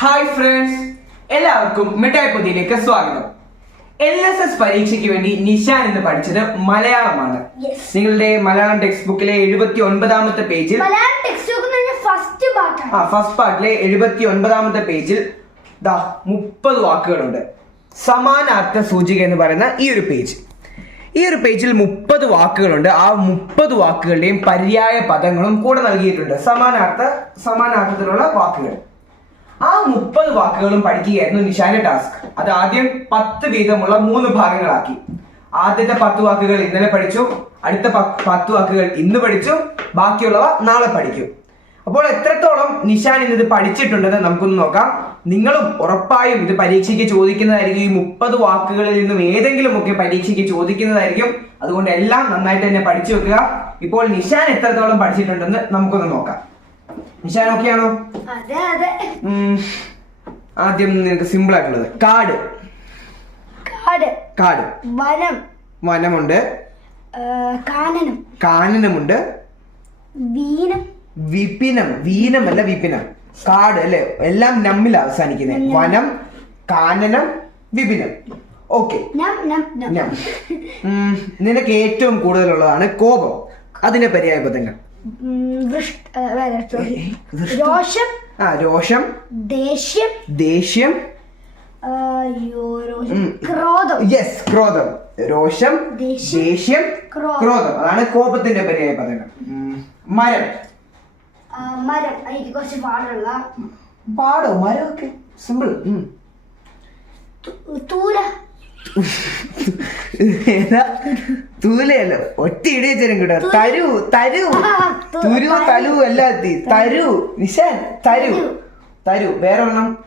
Hi friends എല്ലാവർക്കും മിഠായി പൊതിയിലേക്ക് സ്വാഗതം. എൽ എസ് എസ് പരീക്ഷയ്ക്ക് വേണ്ടി നിഷാൻ എന്ന് പഠിച്ചത് മലയാളമാണ്. നിങ്ങളുടെ മലയാളം ടെക്സ്റ്റ് ബുക്കിലെ എഴുപത്തി ഒൻപതാമത്തെ പേജിൽ ആ ഫസ്റ്റ് പാർട്ടിലെ എഴുപത്തി ഒൻപതാമത്തെ പേജിൽ ദാ മുപ്പത് വാക്കുകളുണ്ട്. സമാനാർത്ഥ സൂചിക എന്ന് പറയുന്ന ഈ ഒരു പേജ്. ഈ ഒരു പേജിൽ മുപ്പത് വാക്കുകളുണ്ട്. ആ മുപ്പത് വാക്കുകളുടെയും പര്യായ പദങ്ങളും കൂടെ നൽകിയിട്ടുണ്ട്. സമാനാർത്ഥ സമാനാർത്ഥത്തിലുള്ള വാക്കുകൾ. ആ മുപ്പത് വാക്കുകളും പഠിക്കുകയായിരുന്നു നിഷാന്റെ ടാസ്ക് അത് ആദ്യം പത്ത് വീതമുള്ള മൂന്ന് ഭാഗങ്ങളാക്കി. ആദ്യത്തെ പത്ത് വാക്കുകൾ ഇന്നലെ പഠിച്ചു അടുത്ത പത്ത് വാക്കുകൾ ഇന്ന് പഠിച്ചു ബാക്കിയുള്ളവ നാളെ പഠിക്കും. അപ്പോൾ എത്രത്തോളം നിഷാൻ ഇന്ന് ഇത് പഠിച്ചിട്ടുണ്ടെന്ന് നമുക്കൊന്ന് നോക്കാം. നിങ്ങളും ഉറപ്പായും ഇത് പരീക്ഷയ്ക്ക് ചോദിക്കുന്നതായിരിക്കും. ഈ മുപ്പത് വാക്കുകളിൽ നിന്നും ഏതെങ്കിലും ഒക്കെ പരീക്ഷയ്ക്ക് ചോദിക്കുന്നതായിരിക്കും. അതുകൊണ്ട് എല്ലാം നന്നായിട്ട് തന്നെ പഠിച്ചു വെക്കുക. ഇപ്പോൾ നിഷാൻ എത്രത്തോളം പഠിച്ചിട്ടുണ്ടെന്ന് നമുക്കൊന്ന് നോക്കാം. നിഷാൻ ഓക്കെ ആണോ ആദ്യം നിനക്ക് സിമ്പിൾ ആയിട്ടുള്ളത്. കാട്. കാട്. കാട്. വനം. വനമുണ്ട്. കാനനം. കാനനമുണ്ട്. വീനം. വിപിനം. വീനമല്ല വിപിനം. കാട് അല്ലെ? എല്ലാം നമ്മിൽ അവസാനിക്കുന്നത് വനം കാനനം വിപിനം. ഓക്കെ. നിനക്ക് ഏറ്റവും കൂടുതലുള്ളതാണ് കോപം. അതിന്റെ പര്യായ പദങ്ങൾ രോഷം? ആ രോഷം. ദേഷ്യം? ദേഷ്യം. ക്രോധം? യെസ് ക്രോധം. രോഷം ദേഷ്യം, ക്രോധം. അതാണ് കോപത്തിന്റെ പര്യായ പദങ്ങൾ. മരം. മരം. എനിക്ക് കുറച്ച് പാടുള്ള. പാടോ? മരമൊക്കെ. സിമ്പിൾ ഏതാ തൂലയല്ല. ഒറ്റ ഇടിയ ചേരും കിട്ടാ. തരു തരു. തുരു തലു എല്ലാം അല്ലാത്തി തരു. നിശാൻ തരു. തരു. വേറൊരെണ്ണം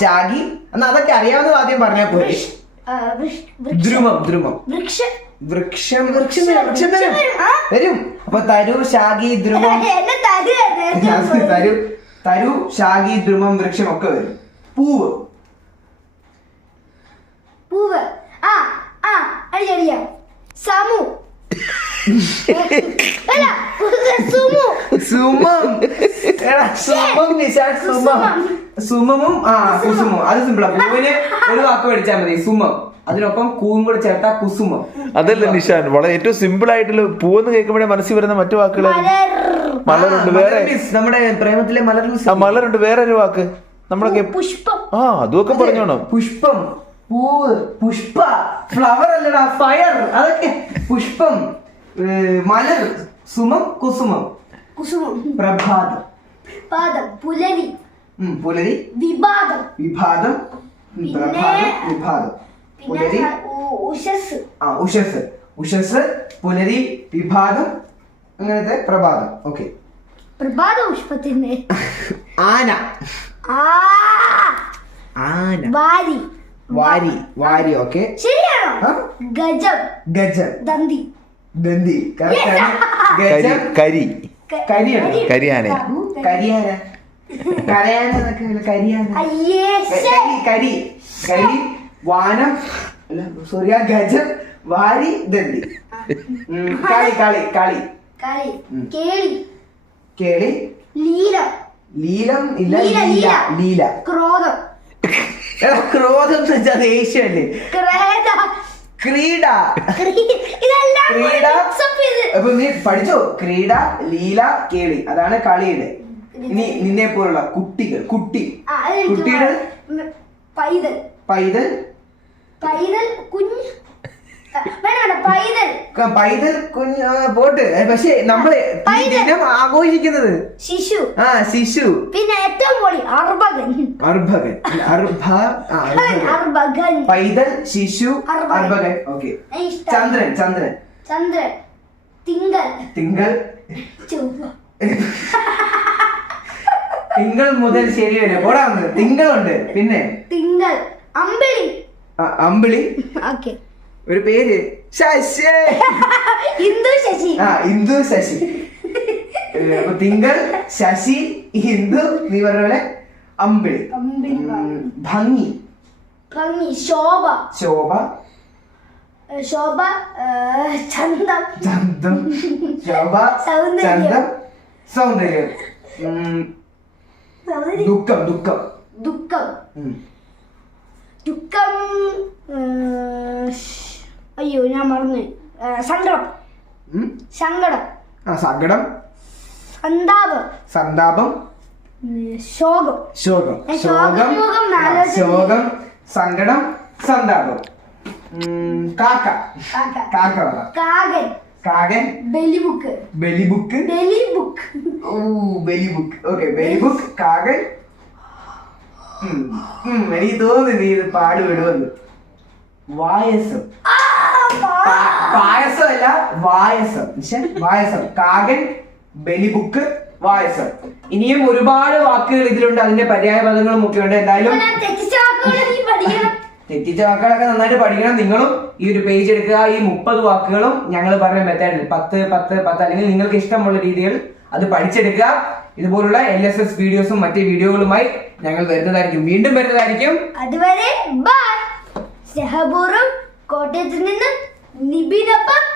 ഷാഗി. എന്നാ അതൊക്കെ അറിയാവുന്നത് ആദ്യം പറഞ്ഞാൽ പോരെ. ധ്രുവം ധ്രുവം. വൃക്ഷം. വൃക്ഷം വൃക്ഷം വരും, വൃക്ഷം വരും. വരും, അപ്പൊ തരു ഷാഗി എന്നെ തരു തരു. ഷാഗി ദ്രുമം വൃക്ഷം ഒക്കെ വരും. പൂവ്. പൂവ്. ആ ആ അടിയടിയാ സമു. അല്ല സുമു. സുമം. എടാ, സുമം നിശാൻ സുമം. സുമമും ആ കുസുമം. അത് സിമ്പിളാ പൂവിന് ഒരു വാക്ക് പഠിച്ചാൽ മതി. സുമം. അതിനൊപ്പം കൂവും കൂടെ ചേർത്താ കുസുമം. അതല്ല നിഷാൻ വളരെ ഏറ്റവും സിമ്പിൾ ആയിട്ടുള്ള പൂവെന്ന് കേൾക്കുമ്പോഴേ മനസ്സിൽ വരുന്ന മറ്റു വാക്കുകൾ മലർ. മലരുണ്ട്. വേറെ നമ്മുടെ പ്രേമത്തിലെ മലർ മലരുണ്ട്. വേറെ ഒരു വാക്ക്. നമ്മളൊക്കെ പുഷ്പം. ആ അതുമൊക്കെ പറഞ്ഞോണം. പുഷ്പം. പൂവ് പുഷ്പ ഫ്ലവർ അല്ലടാ ഫയർ അതൊക്കെ പുഷ്പം മലർ സുമം കുസുമം. കുസുമം. പ്രഭാതം. പാദം പുലരി. പുലരി. വിഭാതം. പിന്നെ- പ്രഭാതം വിഭാതം. പുലരി. ഉഷസ് ആ ഉഷസ് ഉഷസ് പുലരി വിഭാതം അങ്ങനത്തെ പ്രഭാതം. ഓക്കെ. പ്രഭാത പുഷ്പത്തിന്റെ ആന. ആന. വാരി. വാരി വാരി ഓക്കെ ശരിയാണോ ഗജം. ഗജം. ദന്തി. ദന്തി. Correct ഗജം. കരി കരിയാണ്? കരിയാന. കരിയാന കരയാന കരിയാന അയ്യേ കരി കരി. വാനം. സൂര്യ ഗജം. വാരി ദന്തി. കളി കളി കളി. കളി. കേളി. കേളി. ലീലം. ലീലം ഇല്ല ലീല, ലീല. ലീല. ലീല. ക്രോധം. എടാ, ക്രോധം എന്ന് വെച്ചാൽ ദേഷ്യമല്ലേ? ക്രീഡ. ക്രീഡ. അപ്പൊ നീ പഠിച്ചോ? ക്രീഡ ലീല കേളി. അതാണ് കളിയുടെ. ഇനി നിന്നെ പോലുള്ള കുട്ടികൾ കുട്ടി. കുട്ടിയുടെ? പൈതൽ. പൈതൽ? പൈതൽ കുഞ്ഞ്. പൈതൽ? കുഞ്ഞ് പോട്ട്. പക്ഷേ നമ്മൾ ദിനം ആഘോഷിക്കുന്നത്? ശിശു. ആ ശിശു. പിന്നെ ഏറ്റവും അർബകൻ. അർഭകൻ അർഭ അർഭകൻ. അർബകൻ. പൈതൽ ശിശു അർഭകൻ. ഓക്കെ. ചന്ദ്രൻ ചന്ദ്രൻ. ചന്ദ്രൻ. തിങ്കൾ. തിങ്കൾ. ചൊവ്വ. തിങ്കൾ മുതൽ ശരിയല്ലേ പോടാ തിങ്കൾ തിങ്കളുണ്ട്. പിന്നെ? തിങ്കൾ. അമ്പിളി. അമ്പിളി. ഓക്കെ. ഒരു പേര് ശശി. ഹിന്ദു ശശി. ആ ഇന്ദു ശശി. തിങ്കൾ ശശി ഹിന്ദു നീ പറഞ്ഞ പോലെ അമ്പിളി. ഭംഗി. ഭംഗി ശോഭ. ശോഭ. ശോഭ ചന്ദം ചന്തം. ചന്തം. ശോഭ സൗന്ദര്യം. ചന്തം സൗന്ദര്യം. ദുഃഖം ദുഃഖം. ദുഃഖം. ദുഃഖം അയ്യോ ഞാൻ മറന്നു. സങ്കടം. സങ്കടം. ആ സങ്കടം. സന്താപം. സന്താപം. ശോകം. ശോകം. ശോകം, ശോകം. സങ്കടം സന്താപം. കാക്ക. കാക്ക. കാകൻ. കാകൻ. ബലിബുക്ക്. ബലിബുക്ക്. ബലിബുക്ക്. ഓ ബലിബുക്ക്. ഓക്കെ ബലിബുക്ക് കാകൻ. എനിക്ക് തോന്നുന്നു നീ ഇത് പാടുവിടുമെന്ന് വായസം. ആ, അല്ല വായസം വായസം. കാകൻ ബലിബുക്ക് വായസം. ഇനിയും ഒരുപാട് വാക്കുകൾ ഇതിലുണ്ട്. അതിന്റെ പര്യായ പദങ്ങളും ഒക്കെ ഉണ്ട് എന്തായാലും തെറ്റിച്ച വാക്കുകളൊക്കെ നന്നായിട്ട് പഠിക്കണം. നിങ്ങളും ഈ ഒരു പേജ് എടുക്കുക. ഈ മുപ്പത് വാക്കുകളും ഞങ്ങൾ പറഞ്ഞ മെത്തേഡിൽ പത്ത് പത്ത് പത്ത്. അല്ലെങ്കിൽ നിങ്ങൾക്ക് ഇഷ്ടമുള്ള രീതിയിൽ അത് പഠിച്ചെടുക്കുക. ഇതുപോലുള്ള എൽ എസ് എസ് വീഡിയോസും മറ്റ് വീഡിയോകളുമായി ഞങ്ങൾ വരുന്നതായിരിക്കും. വീണ്ടും വരുന്നതായിരിക്കും. അതുവരെ ബൈ സ്നേഹപൂർവം കോട്ടയത്ത് നിന്ന് Nibida pak